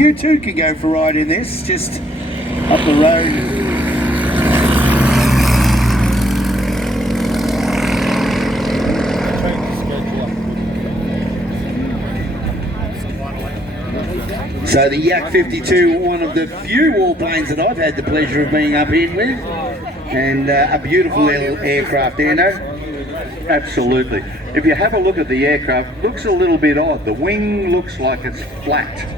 You too can go for a ride in this, just up the road. So the Yak-52, one of the few warplanes that I've had the pleasure of being up in with, and a beautiful little aircraft there, no? Absolutely. If you have a look at the aircraft, it looks a little bit odd. The wing looks like it's flat.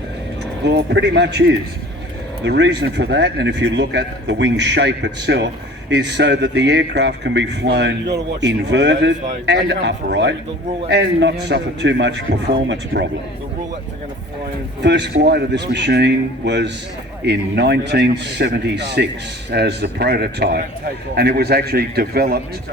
Well, it pretty much is. The reason for that, and if you look at the wing shape itself, is so that the aircraft can be flown inverted and upright and not suffer too much performance problem. First flight of this machine was in 1976 as the prototype, and it was actually developed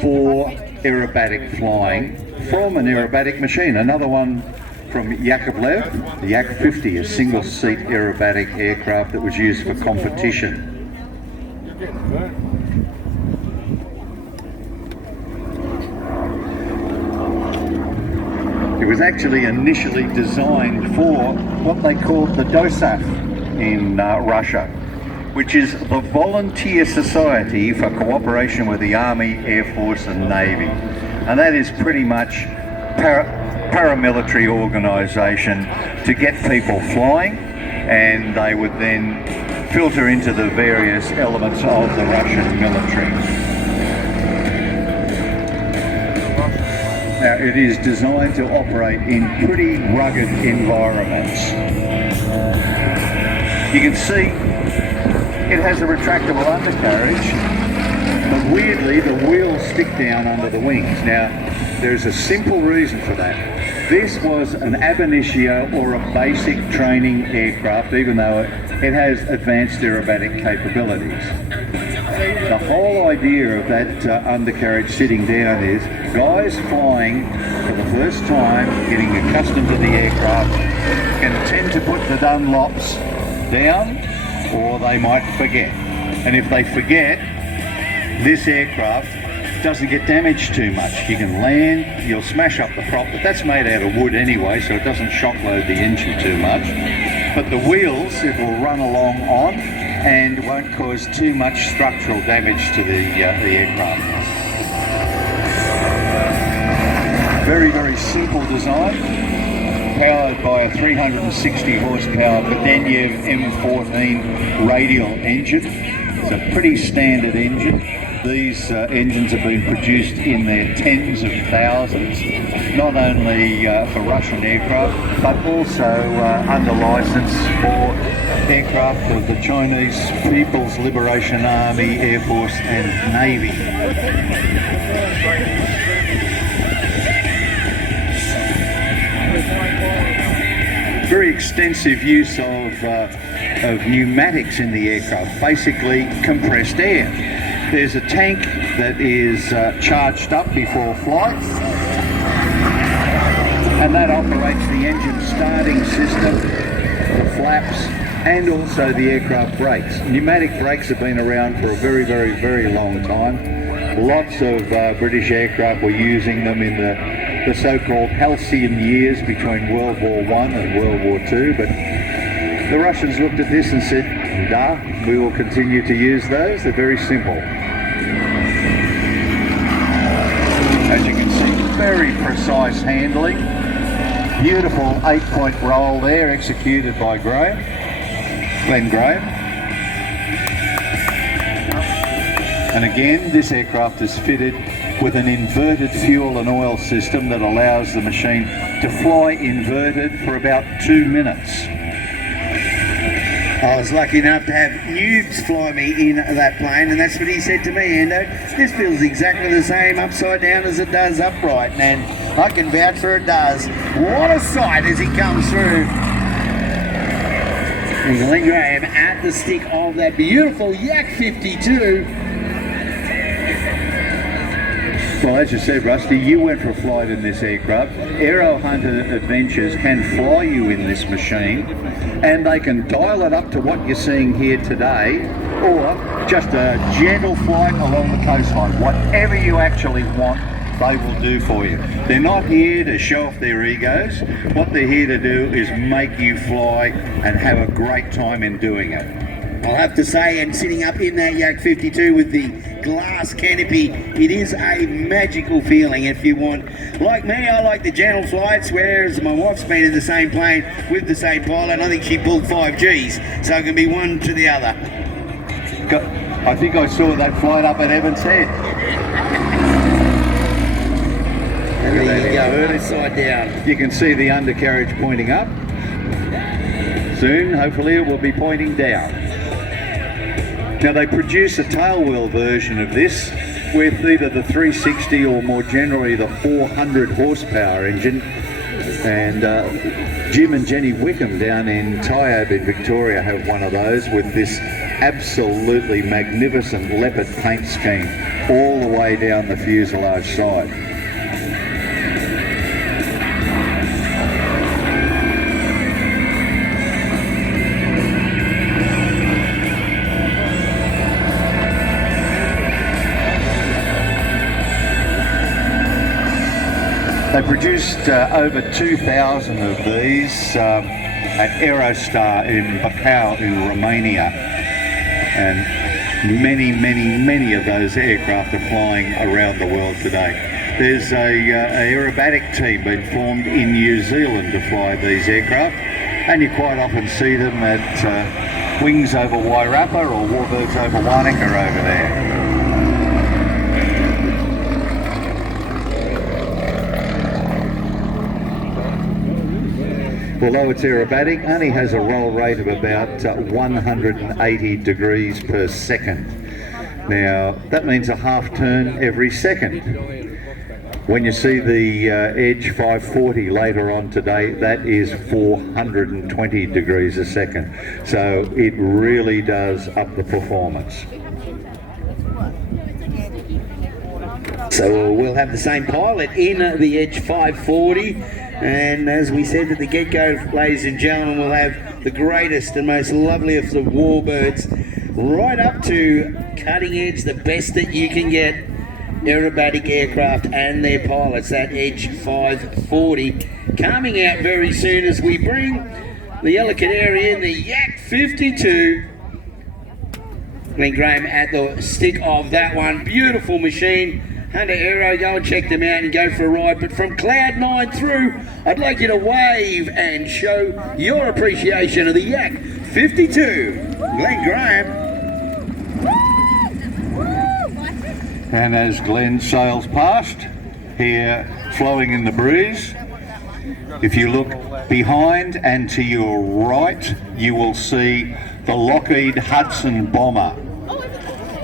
for aerobatic flying from an aerobatic machine. Another one from Yakovlev, the Yak-50, a single-seat aerobatic aircraft that was used for competition. It was actually initially designed for what they called the DOSAF in Russia, which is the Volunteer Society for Cooperation with the Army, Air Force and Navy. And that is pretty much paramilitary organisation to get people flying, and they would then filter into the various elements of the Russian military. Now, it is designed to operate in pretty rugged environments. You can see it has a retractable undercarriage, but weirdly the wheels stick down under the wings. Now, there's a simple reason for that. This was an ab initio or a basic training aircraft, even though it has advanced aerobatic capabilities. The whole idea of that undercarriage sitting down is guys flying for the first time, getting accustomed to the aircraft, can tend to put the Dunlops down, or they might forget. And if they forget, this aircraft doesn't get damaged too much. You can land, you'll smash up the prop, but that's made out of wood anyway, so it doesn't shock load the engine too much. But the wheels, it will run along on and won't cause too much structural damage to the aircraft. Very, very simple design, powered by a 360 horsepower Vedenev M14 radial engine. It's a pretty standard engine. These engines have been produced in their tens of thousands, not only for Russian aircraft, but also under license for aircraft of the Chinese People's Liberation Army, Air Force and Navy. Very extensive use of pneumatics in the aircraft, basically compressed air. There's a tank that is charged up before flight, and that operates the engine starting system, the flaps, and also the aircraft brakes. Pneumatic brakes have been around for a very, very, very long time. Lots of British aircraft were using them in the so-called halcyon years between World War I and World War II, but the Russians looked at this and said, "Da, we will continue to use those. They're very simple." As you can see, very precise handling. Beautiful 8-point roll there, executed by Glenn Graham. And again, this aircraft is fitted with an inverted fuel and oil system that allows the machine to fly inverted for about 2 minutes. I was lucky enough to have Noobs fly me in that plane, and that's what he said to me, Endo. This feels exactly the same upside down as it does upright, and I can vouch for it does. What a sight as he comes through. And Glenn Graham at the stick of that beautiful Yak-52. Well, as you said, Rusty, you went for a flight in this aircraft. Aero Hunter Adventures can fly you in this machine, and they can dial it up to what you're seeing here today, or just a gentle flight along the coastline. Whatever you actually want, they will do for you. They're not here to show off their egos. What they're here to do is make you fly and have a great time in doing it. I'll have to say, and sitting up in that Yak-52 with the glass canopy, it is a magical feeling. If you want, like me, I like the gentle flights, whereas my wife's been in the same plane with the same pilot. I think she pulled 5 Gs, so it can be one to the other. I think I saw that flight up at Evans Head. And there you go, upside down. You can see the undercarriage pointing up. Soon, hopefully, it will be pointing down. Now, they produce a tailwheel version of this with either the 360 or more generally the 400 horsepower engine. And Jim and Jenny Wickham down in Tyab in Victoria have one of those with this absolutely magnificent leopard paint scheme all the way down the fuselage side. They produced over 2,000 of these at Aerostar in Bacau in Romania, and many of those aircraft are flying around the world today. There's a aerobatic team been formed in New Zealand to fly these aircraft, and you quite often see them at Wings over Wairarapa or Warbirds over Wanaka over there. Although it's aerobatic, only has a roll rate of about 180 degrees per second. Now, that means a half turn every second. When you see the Edge 540 later on today, that is 420 degrees a second. So it really does up the performance. So we'll have the same pilot in the Edge 540. And as we said at the get-go, ladies and gentlemen, we'll have the greatest and most lovely of the warbirds, right up to cutting edge, the best that you can get, aerobatic aircraft and their pilots. That Edge 540 coming out very soon as we bring the Ellicott area in the Yak-52. Glenn Graham at the stick of that one. Beautiful machine. Hunter Aero, go and check them out and go for a ride. But from Cloud 9 through, I'd like you to wave and show your appreciation of the Yak-52. Glenn Graham. And as Glenn sails past, here flowing in the breeze, if you look behind and to your right, you will see the Lockheed Hudson bomber.